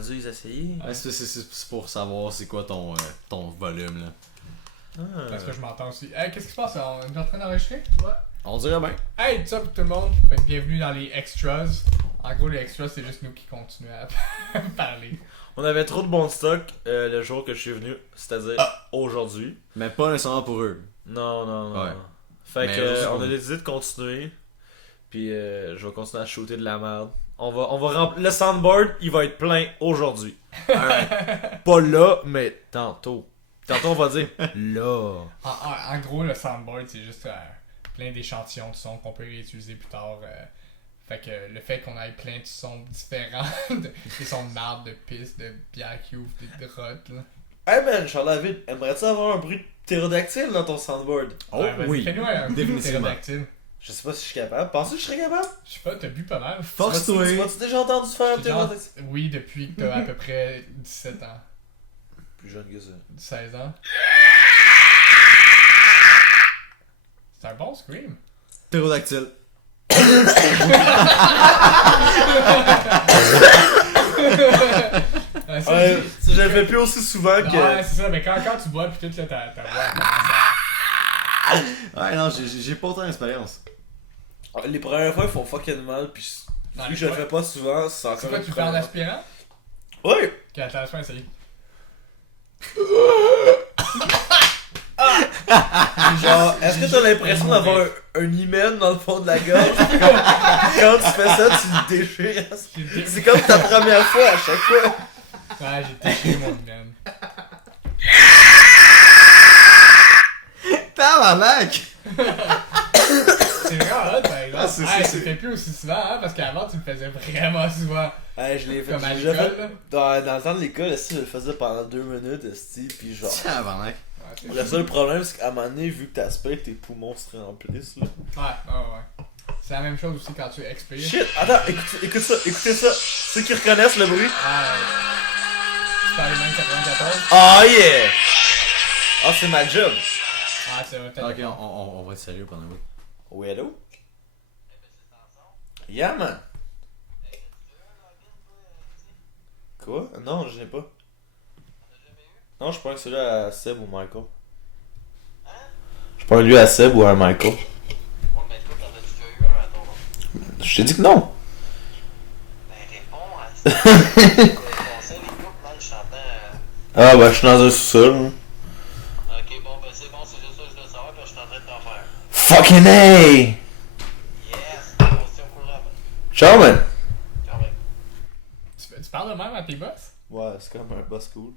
dû les essayer. Ouais, c'est pour savoir c'est quoi ton volume là. Parce que je m'entends aussi. Hey, qu'est-ce qui se passe? On est en train d'enregistrer? Ouais. On dirait bien. Hey, what's up tout le monde? Fait que bienvenue dans les extras. En gros, les extras, c'est juste nous qui continuons à parler. On avait trop de bons stocks le jour que je suis venu, c'est-à-dire aujourd'hui. Mais pas nécessairement pour eux. Non. Ouais. Fait Mais que là, on a décidé de continuer. Puis je vais continuer à shooter de la merde. On va le soundboard, il va être plein aujourd'hui. Pas là, mais tantôt. Tantôt on va dire là. En gros, le soundboard, c'est juste plein d'échantillons de sons qu'on peut réutiliser plus tard. Fait que le fait qu'on ait plein de sons différents, des sons de marde, de pisse, de bière qui ouvre, de rottes, là. Hey man, Charles-David, aimerais-tu avoir un bruit de ptérodactyle dans ton soundboard? Oh Vas-y, oui. fais-nous un définitivement. ptérodactyle. Je sais pas si je suis capable. Penses-tu que je serais capable? Je sais pas, t'as bu pas mal. Force-toi. Tu m'as-tu déjà entendu faire un J'ai genre- ptérodactyle? Oui, depuis que t'as à peu près 17 ans. Plus jeune que ça. 16 ans. C'est un bon scream. Ptérodactyle. Ouais, je le fais plus aussi souvent que. Ouais, c'est ça, mais quand tu bois pis tout, là, ta voix commence Ouais, non, j'ai pas autant d'expérience. Les premières fois, ils font fucking mal, pis Non, vu les que je le fois- fais pas souvent, c'est encore C'est quoi, une tu le fais en première. aspirant? Ouais! Ok, attends, laisse-moi essayer. Genre, est-ce que t'as l'impression d'avoir un hymen dans le fond de la gorge? Quand tu fais ça, tu le déchires. C'est comme ta première fois à chaque fois. Ouais, j'ai touché mon humaine. Tabarnak! C'est vraiment hot, par exemple. Ah, c'est- Hey, c'est- tu le fais plus aussi souvent, hein, parce qu'avant, tu le faisais vraiment souvent. Ouais, je l'ai fait. Comme à j'ai déjà l'école, fait- là. Dans le temps de l'école, esti, je le faisais pendant 2 minutes, esti, pis genre. Tabarnak. Ouais, c'est Le seul problème, c'est qu'à un moment donné, vu que t'aspires, tes poumons se remplissent, là. ouais. C'est la même chose aussi quand tu expires. Shit! Attends, écoute ça, écoutez ça. Ceux qui reconnaissent le bruit. Spider-Man 94. Ah yeah! Ah, c'est ma job. Ah, c'est vrai, Ok, on va être sérieux pendant un bout. Oui, hello? Yeah, man. Quoi? Non, je n'ai pas. Non, je pense que c'est là à Seb ou Michael. Je pense lui à Seb ou à Michael. Ouais, mais toi, t'en as déjà eu un à ton nom. Je t'ai dit que non. Ben, réponds à ça. Conseil, les groupes, man, je t'entends. Ah, bah, je suis dans un sous-sol. Hein. Ok, bon, ben, c'est bon, c'est juste ça que je dois savoir, parce que je suis en train de t'en faire. Fucking hey! Yes, on se tient au courant, man. Ciao, man. Quand même. Tu parles de même à tes boss? Ouais, c'est comme un boss cool.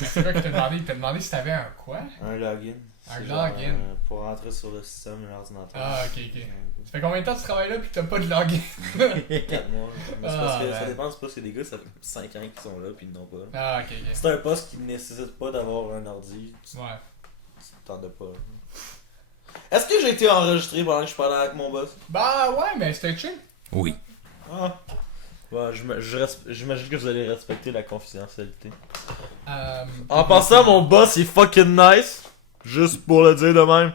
C'est quoi qu'il t'a demandé? Il t'a demandé si t'avais un quoi? Un login. Un C'est genre, login. pour rentrer sur le système de l'ordinateur. Ah, ok. Ça fait combien de temps que tu travailles là pis que t'as pas de login? 4 mois. Mais c'est parce que Ah, ça ouais. dépend, c'est parce que les gars, ça fait 5 ans qu'ils sont là pis ils n'ont pas. Ah, ok. C'est un poste qui ne nécessite pas d'avoir un ordi. Tu Ouais. t'en as pas. Est-ce que j'ai été enregistré pendant que je parlais avec mon boss? Bah ouais, mais c'était chill. Oui. Ah. Ouais, j'imagine que vous allez respecter la confidentialité. En passant, mon boss il est fucking nice. Juste pour le dire de même.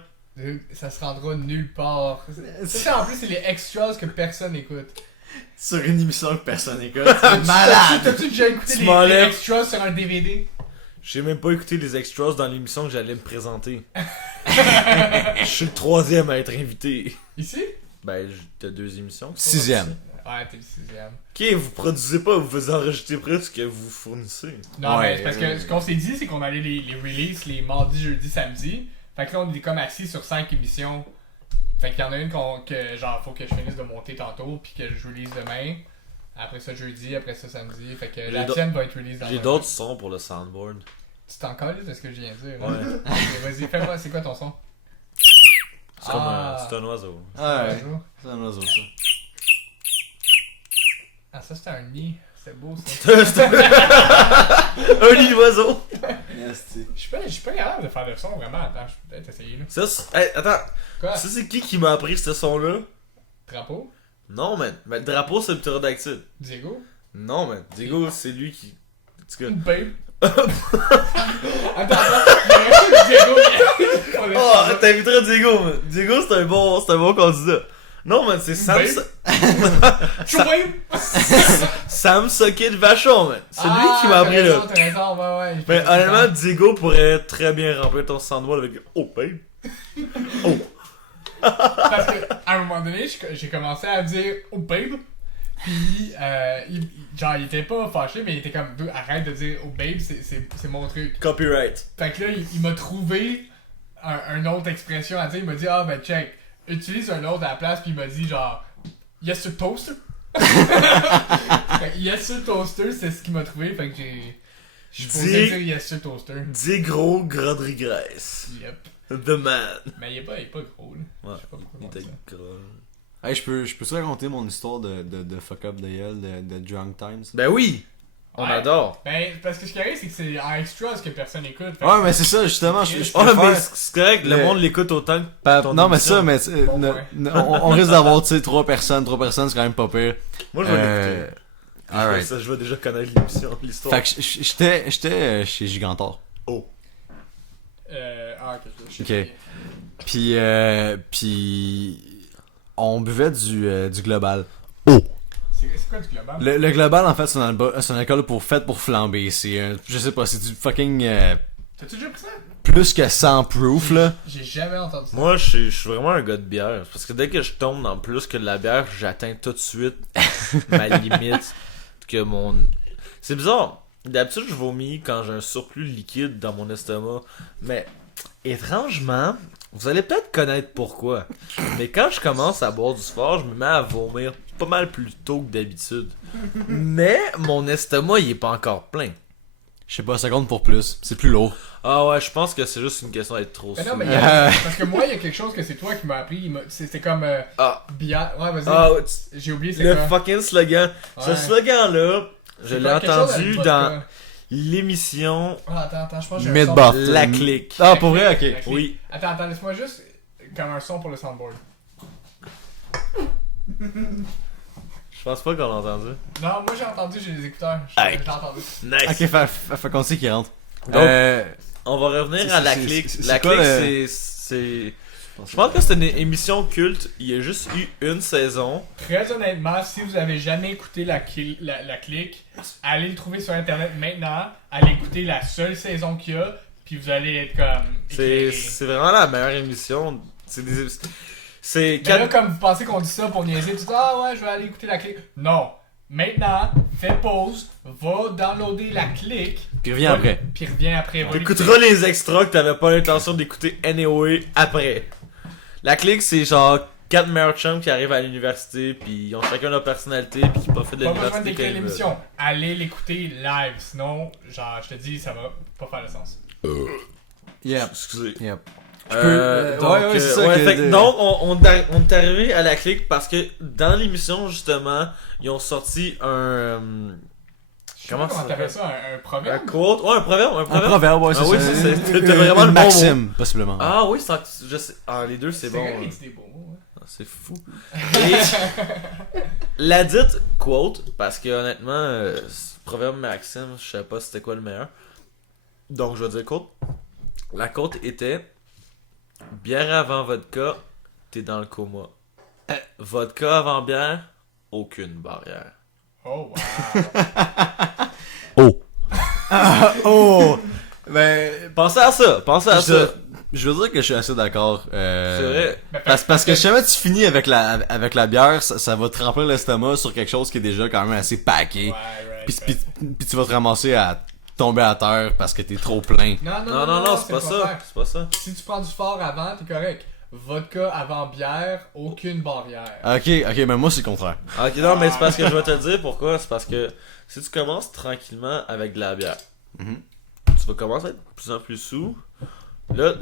Ça se rendra nulle part. Ça, en plus, c'est les extras que personne écoute. Sur une émission que personne écoute. C'est malade! T'as-tu déjà écouté Tu les m'enlèves. extras sur un DVD? J'ai même pas écouté les extras dans l'émission que j'allais me présenter. Je suis le 3e à être invité. Ici? Ben, t'as 2 émissions. qui sont 6e. sorties. Ouais, t'es le 6ème. Ok, vous produisez pas, vous enregistrez presque ce que vous fournissez. Non, Ouais, mais c'est parce que ce qu'on s'est dit, c'est qu'on allait les release les mardis, jeudis, samedis. Fait que là, on est comme assis sur 5 émissions. Fait qu'il y en a une que genre faut que je finisse de monter tantôt, puis que je release demain. Après ça jeudi, après ça samedi. Fait que la d'au- tienne va être release dans J'ai un- d'autres sons pour le soundboard. Tu t'en colles de ce que je viens de dire? Ouais. Ok, vas-y, fais-moi, c'est quoi ton son? C'est comme Ah. c'est un oiseau. Ah ouais. Oiseau. C'est un oiseau, ça. Ah, ça c'était un nid. C'est beau ça. C'est un lit d'oiseau. Esti. Je suis pas capable de faire le son vraiment. Attends, je vais peut-être essayer là. Ça, hey, attends. Quoi? Ça, c'est qui m'a appris ce son-là? Drapeau? Non, man. Mais le drapeau, c'est le ptérodactyle. Diego? Non, man. Diego, c'est lui qui. En tout cas. Babe? Attends, j'aurais pas Diego. Oh, t'inviterais Diego, man. Diego, c'est un bon candidat. Non, man, c'est Sam... Chouin! Sam Socket Vachon, man. C'est lui qui m'a appris, là. T'as raison, ouais. Mais honnêtement, Diego pourrait très bien remplir ton soundboard avec « Oh, babe! » Oh! Parce qu'à un moment donné, j'ai commencé à dire « Oh, babe! » Puis, il était pas fâché, mais il était comme « Arrête de dire « Oh, babe, c'est mon truc. » Copyright. Fait que là, il m'a trouvé une autre expression à dire. Il m'a dit « Ah, ben check, utilise un autre à la place. » Puis il m'a dit genre « Yes, sir, toaster. » Fait que Yes, sir, toaster, c'est ce qu'il m'a trouvé. Fait que je posais dire Yes, sir, toaster. Dis gros Rodriguez. Yep. The man. Mais il est pas gros, là. Ouais, Je sais pas pourquoi il on était dit ça. gros. Hey, je peux te raconter mon histoire de fuck up de gueule, de Drunk Times? Ben oui! On Ouais. adore. Ben, parce que ce qui arrive, c'est que c'est en extras que personne écoute. Fait Ouais, que- mais c'est ça, justement, je Oh, mais préfère... c'est correct, le monde l'écoute autant que ton Non, mais émission. ça, mais Bon point. on risque d'avoir, tu sais, 3 personnes, c'est quand même pas pire. Moi, je vais l'écouter. Alright. Ça, je vais déjà connaître l'émission, l'histoire. Fait que j'étais chez Gigantor. Oh. Ok. Puis on buvait du Global. C'est quoi du global? Le Global, en fait, c'est un alcool fait pour flamber. C'est je sais pas, c'est du fucking T'as-tu déjà pris ça? plus que 100 proof, là. J'ai jamais entendu ça. Moi, je suis vraiment un gars de bière. Parce que dès que je tombe dans plus que de la bière, j'atteins tout de suite ma limite. Que mon... C'est bizarre. D'habitude, je vomis quand j'ai un surplus liquide dans mon estomac. Mais étrangement, vous allez peut-être connaître pourquoi. Mais quand je commence à boire du sport, je me mets à vomir pas mal plus tôt que d'habitude. Mais mon estomac, il est pas encore plein. Je sais pas, ça compte pour plus. C'est plus lourd. Ah ouais, je pense que c'est juste une question d'être trop Mais non, sous. mais parce que moi, il y a quelque chose que c'est toi qui m'as appris. C'était comme Ah, bière. Ouais, vas-y. ah, J'ai oublié c'est le quoi. fucking slogan. Ce Ouais. slogan-là, je C'est l'ai quoi, quelque chose entendu avec dans vodka. l'émission Ah, attends, je pense que j'ai un Mid son. Buff. La Clique. Ah, pour vrai, La ok. clique. Oui. Attends, laisse-moi juste comme un son pour le soundboard. Je pense pas qu'on l'a entendu. Non, moi j'ai entendu, j'ai des écouteurs. Hey. J'ai entendu. Nice. Ok, fait qu'on sait qu'il rentre. Donc, on va revenir c'est- à La c'est- Clique. c'est La quoi Clique, le- c'est... Je pense que c'est une émission culte. Il y a juste eu une saison. Très honnêtement, si vous avez jamais écouté la clique, allez le trouver sur internet maintenant. Allez écouter la seule saison qu'il y a. Puis vous allez être comme. éclairé. C'est vraiment la meilleure émission. C'est des... C'est... Mais là, comme vous pensez qu'on dit ça pour niaiser, tu dis ah ouais, je vais aller écouter la clique. Non. Maintenant, fais pause, va downloader la clique. Puis reviens après. Puis reviens après. va T'écouteras les extras que t'avais pas l'intention d'écouter anyway après. La Clique, c'est genre 4 meilleurs chums qui arrivent à l'université, puis ils ont chacun leur personnalité, puis qui profitent de Pas besoin l'université d'écrire quand ils veulent. l'émission. Allez l'écouter live. Sinon, genre, je te dis, ça va pas faire de sens. Yep. Excusez. Yep. Donc, ouais, c'est ça que fait que de- donc, on est arrivé à La Clique parce que dans l'émission, justement, ils ont sorti un... Je sais Comment pas ça t'appelles s'appelle? ça, un Un proverbe? quote? Ouais, un proverbe. Un Un proverbe. proverbe, ouais, c'est Ah oui, ça. c'est vraiment le bon Maxime, possiblement. Ah oui, je sais. Ah, les deux, c'est bon. vrai, hein. il dit des beaux mots, hein. Ah, c'est fou. Et la dite quote, parce que honnêtement, proverbe Maxime, je sais pas c'était quoi le meilleur. Donc je vais dire quote. La quote était bière avant vodka, t'es dans le coma. Vodka avant bière, aucune barrière. Oh, wow. Oh! Ben, Pensez à ça, pensez à ça. je veux dire que je suis assez d'accord. C'est vrai. Ben, Parce que si jamais tu finis avec la bière, ça va te remplir l'estomac sur quelque chose qui est déjà quand même assez packé. Ouais, right, Puis, right. puis tu vas te ramasser à tomber à terre parce que t'es trop plein. Non, c'est pas le ça. contraire. C'est pas ça. Si tu prends du fort avant, t'es correct. Vodka avant bière, aucune barrière. Ok, mais moi c'est le contraire. Ok, non, mais c'est parce que je vais te le dire pourquoi. C'est parce que si tu commences tranquillement avec de la bière, Mhm. tu vas commencer à être de plus en plus sous. Là,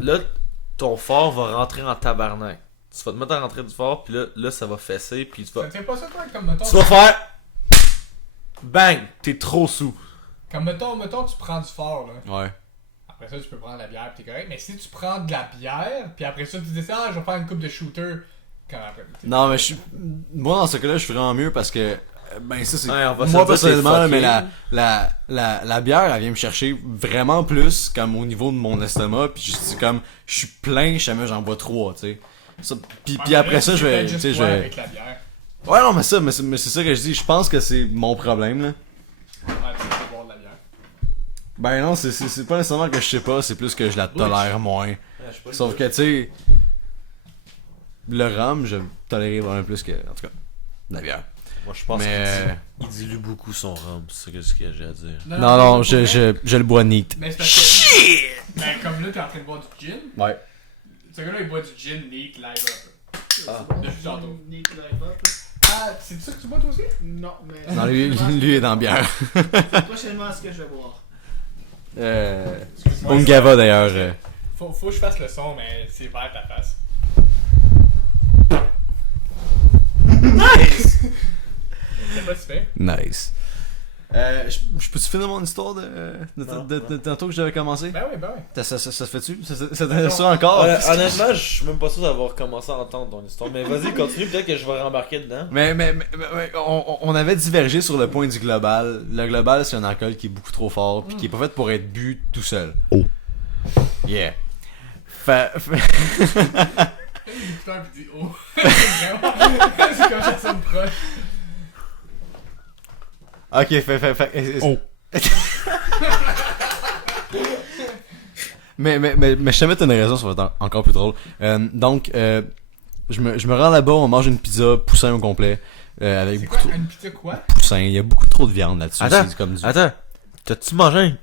ton fort va rentrer en tabarnak. Tu vas te mettre à rentrer du fort, puis là ça va fesser, puis tu Ça vas. tient pas ça, toi, comme mettons. Tu vas faire. Bang! T'es trop sous. Comme mettons, tu prends du fort, là. Ouais. Après ça, tu peux prendre la bière, pis t'es correct. Mais si tu prends de la bière, puis après ça, tu dis ah, je vais faire une coupe de shooter. Quand après. Non, mais moi dans ce cas-là, je suis vraiment mieux parce que. Ben, ça c'est. Ouais, on va se moi le dire, c'est personnellement, fucké. mais la bière, elle vient me chercher vraiment plus, comme au niveau de mon estomac. Puis c'est comme, je suis plein, jamais j'en bois 3, tu sais. Puis après ça, je vais. Tu sais, je vais. Avec la bière. Ouais, non, mais c'est ça que je dis. Je pense que c'est mon problème, là. Ouais, tu peux boire de la bière. Ben non, c'est pas nécessairement que je sais pas, c'est plus que je la tolère moins. je sais pas, Sauf que, tu sais. Le rhum, je tolérais vraiment plus que. En tout cas, la bière. Moi, je pense Mais. qu'il dilue beaucoup son rhum, c'est ce que j'ai à dire. Non, je le bois neat. Mais c'est parce que. Ben, comme là, t'es en train de boire du gin. Ouais. Ce gars-là, il boit du gin neat live up. Ah. Depuis tantôt. Nick Live Up. Ah, c'est ça que tu bois toi aussi? Non, mais. Non, lui est dans la bière. C'est prochainement ce que je vais boire. Excuse-moi, Ungava d'ailleurs. Faut que je fasse le son, mais c'est vert ta face. Nice! C'est pas super. Nice. Je peux-tu finir mon histoire de tantôt que j'avais commencé? Ben oui, ben oui. Ça se fait-tu? Ça t'intéresse encore? Honnêtement, je suis même pas sûr d'avoir commencé à entendre ton histoire. Mais vas-y, continue, peut-être que je vais rembarquer dedans. Mais on avait divergé sur le point du global. Le global, c'est un alcool qui est beaucoup trop fort puis qui est pas fait pour être bu tout seul. Oh. Yeah. L'écouteur pis dit oh. C'est comme ça sonne proche. Ok, Oh. mais je te mets une raison, ça va être encore plus drôle. Donc, je me rends là-bas, on mange une pizza poussin au complet. Avec C'est beaucoup quoi, trop une pizza quoi? poussin. Il y a beaucoup trop de viande là-dessus. Attends, c'est comme du... Attends, t'as-tu mangé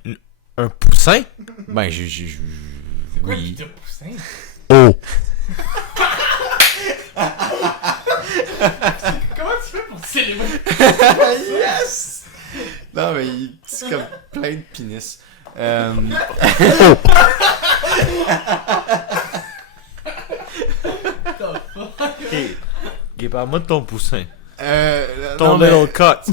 un poussin? Ben, C'est quoi une oui. pizza poussin? Oh. Comment tu fais pour célébrer? Yes! Non, mais c'est comme plein de pénis. Ok, parle-moi de ton poussin. Ton non, mais little cut.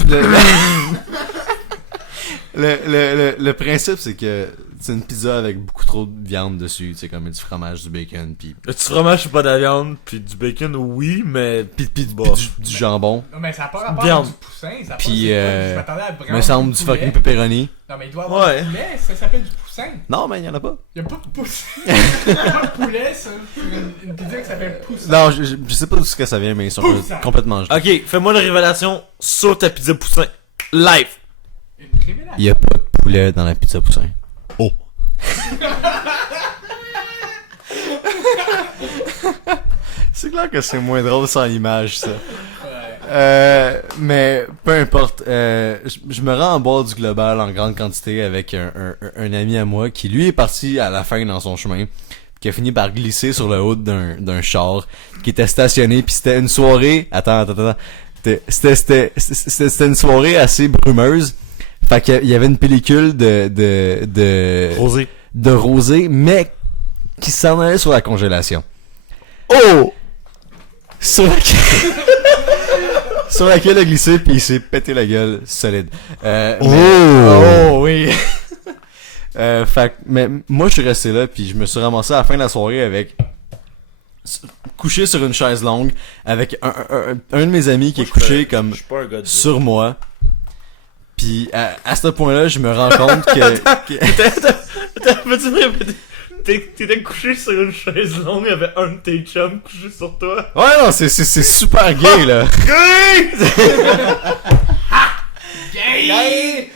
le principe, c'est que c'est une pizza avec beaucoup trop de viande dessus. C'est comme du fromage, du bacon, pis Du fromage, c'est pas de la viande, puis du bacon, oui, mais. du jambon. Non, mais ça n'a pas rapport Viande. avec du poussin. Ça a Puis, pas, je m'attendais à vraiment. me semble du fucking pepperoni. Non, mais il doit y avoir Ouais. du poulet, ça s'appelle du poussin. Non, mais il y en a pas. Il y a pas de poussin. Il y a pas de poulet, ça. C'est une pizza qui s'appelle poussin. Non, je sais pas d'où ce que ça vient, mais ils sont Poussin. complètement gelés. Ok, fais-moi une révélation sur ta pizza poussin. Live! Une révélation. Il y a pas de poulet dans la pizza poussin. Oh. C'est clair que c'est moins drôle sans l'image, ça. Ouais. Mais peu importe, je me rends en bord du global en grande quantité avec un ami à moi qui lui est parti à la fin dans son chemin, qui a fini par glisser sur le haut d'un char qui était stationné, puis c'était une soirée. Attends. C'était une soirée assez brumeuse. Fait qu'il y avait une pellicule de Rosé. de rosé, mais qui s'en allait sur la congélation. Oh! Sur laquelle... sur laquelle il a glissé, puis il s'est pété la gueule solide. Oh oui! Mais moi, je suis resté là, puis je me suis ramassé à la fin de la soirée avec... couché sur une chaise longue, avec un de mes amis qui est couché comme Je suis pas un gars de. sur moi. Puis à ce point-là, je me rends compte que... Attends, peux-tu me répéter? T'étais couché sur une chaise longue avec un de tes chums couché sur toi. Ouais, non, c'est super gay, là. Gay!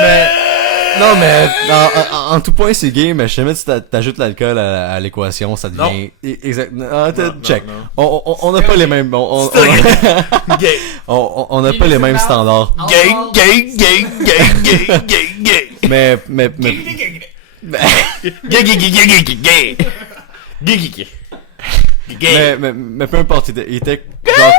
Mais... Non, mais en tout point, c'est gay, mais je sais jamais si t'ajoutes l'alcool à l'équation, ça devient... Exact. Ah, check. Non. On n'a pas les mêmes... Gay. On n'a pas les mêmes standards. Gay. Mais... Gay. Mais peu importe, il était genre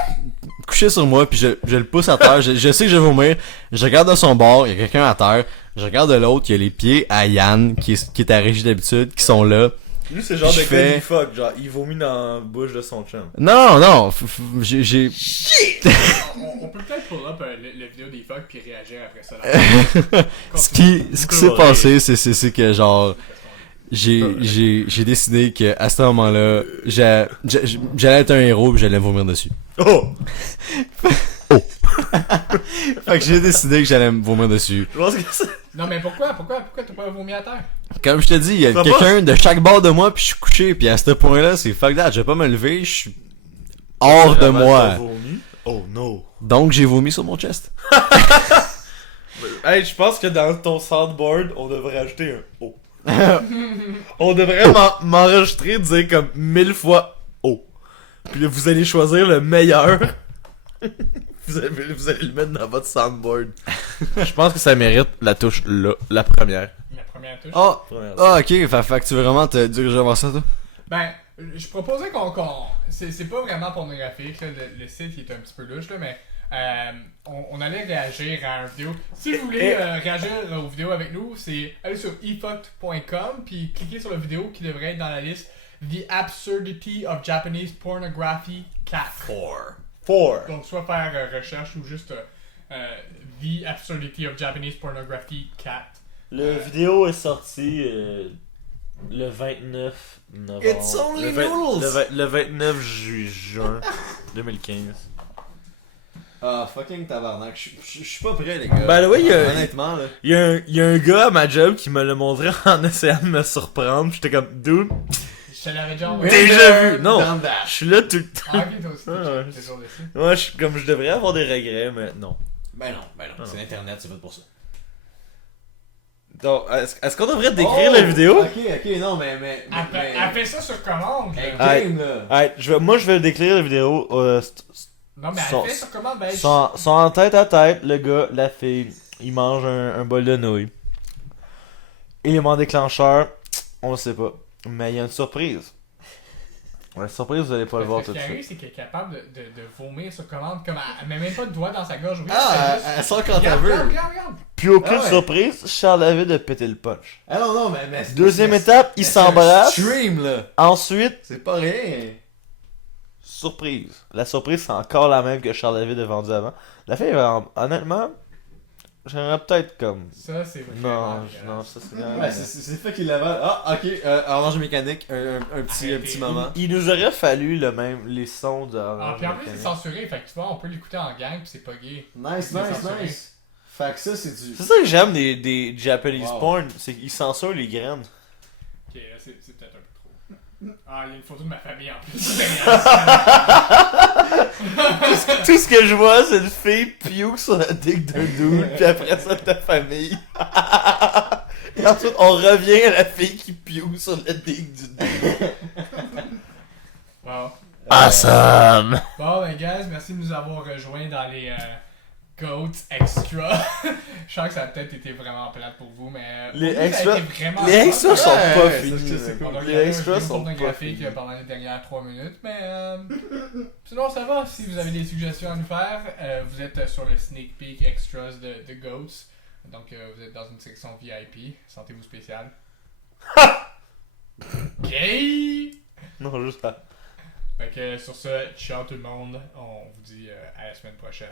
couché sur moi, puis je le pousse à terre, je sais que je vais vomir, je regarde de son bord, il y a quelqu'un à terre, je regarde de l'autre, il y a les pieds à Yann, qui est à Régie d'habitude, qui sont là. Lui, c'est le genre Je de fais- gars qui fuck, genre, il vomit dans la bouche de son chum. Non, j'ai... On peut peut-être pull up le vidéo des fuck puis réagir après ça. Ce qui s'est passé, c'est que genre... J'ai décidé que à ce moment-là, j'allais être un héros et j'allais vomir dessus. Oh! Fait que j'ai décidé que j'allais me vomir dessus. Je pense que ça. Non, mais pourquoi t'as pas vomi à terre? Comme je te dis, il y a Ça quelqu'un de chaque bord de moi, puis je suis couché, puis à ce point-là, c'est fuck that, je vais pas me lever, je suis hors de Vraiment, moi. t'as vomi? Oh no. Donc j'ai vomi sur mon chest. Hey, je pense que dans ton soundboard, on devrait ajouter un O. On devrait m'enregistrer, dire comme 1000 fois O. Puis là, vous allez choisir le meilleur. vous allez le mettre dans votre soundboard. Je pense que ça mérite la touche là, la première. La première touche. Ah, Première ah, ok, fait que tu veux vraiment te diriger vers ça, toi? Ben, je proposais qu'on c'est pas vraiment pornographique, là, le site il est un petit peu louche, là, mais on allait réagir à une vidéo. Si vous voulez réagir aux vidéos avec nous, c'est aller sur efucked.com puis cliquer sur la vidéo qui devrait être dans la liste The Absurdity of Japanese Pornography Cat. 4. Donc soit faire recherche ou juste The Absurdity of Japanese Pornography Cat. Le vidéo est sorti le 29 novembre. It's only le, noodles. le 29 juin 2015. Ah, fucking tabarnak, je suis pas prêt, les gars. Ben, oui, honnêtement, là. Il y a un gars à ma job qui me l'a montré en essayant de me surprendre. J'étais comme, dude, Je te l'avais déjà envoyé. déjà vu. Non, Done that. je suis là tout le temps. Ah ok, toi aussi, Ouais. t'es toujours dessus. Moi, comme je devrais avoir des regrets, mais non. Ben non, c'est internet, c'est fait pour ça. Donc, est-ce qu'on devrait décrire la vidéo? Ok, non, mais Elle fait ça sur commande. Hey, là. game, là. Ouais, moi, je vais décrire la vidéo. Non, mais Son- elle fait sur commande, ben. Sont en tête à tête, le gars, la fille. Ils mangent un bol de nouilles. Élément déclencheur, on le sait pas. Mais il y a une surprise. La surprise, vous allez pas le voir tout Ce de qui arrive, suite. c'est qu'elle est capable de vomir sur commande. Comme elle met même pas de doigt dans sa gorge. Oui, Ah, elle elle sort quand elle regarde, veut. regarde. Puis aucune Ah ouais. surprise, Charles David a pété le punch. Ah non, mais Deuxième étape, ils s'embrassent. Stream, là. Ensuite, C'est pas rien. surprise. La surprise, c'est encore la même que Charles David a vendu avant. La fille, honnêtement, j'aimerais peut-être comme. Ça, c'est vraiment. Non, ça c'est bien. Ouais, c'est fait qu'il l'avait. Ah, ok, orange mécanique, un petit moment. Il nous aurait fallu les sons de. Ah, puis en plus, c'est censuré. Fait que tu vois, on peut l'écouter en gang, puis c'est pas gay. Nice, C'est censuré. nice. Fait que ça, c'est du. C'est ça que j'aime des Japanese Wow. porn, c'est qu'ils censurent les graines. Ok, là, c'est peut-être un peu trop. Ah, il y a une photo de ma famille en plus. Tout ce que je vois, c'est une fille puke sur la dick d'un dude, puis après ça, ta famille. Et ensuite, on revient à la fille qui puke sur la dick du dude. Wow. Awesome! Bon, ben, guys, merci de nous avoir rejoints dans les Goats Extra. Je sens que ça a peut-être été vraiment plate pour vous, mais. Les pour nous, ça a extras- été vraiment Les extras sont Ouais, pas ça, finis. c'est man. cool. On a Les regardé un extras film sont pas pornographique finis. pendant les dernières 3 minutes, mais sinon ça va. Si vous avez des suggestions à nous faire, vous êtes sur le sneak peek extras de Goats, donc vous êtes dans une section VIP. Sentez-vous spécial. Gay! Non, juste ça. Fait que sur ce, ciao tout le monde. On vous dit à la semaine prochaine.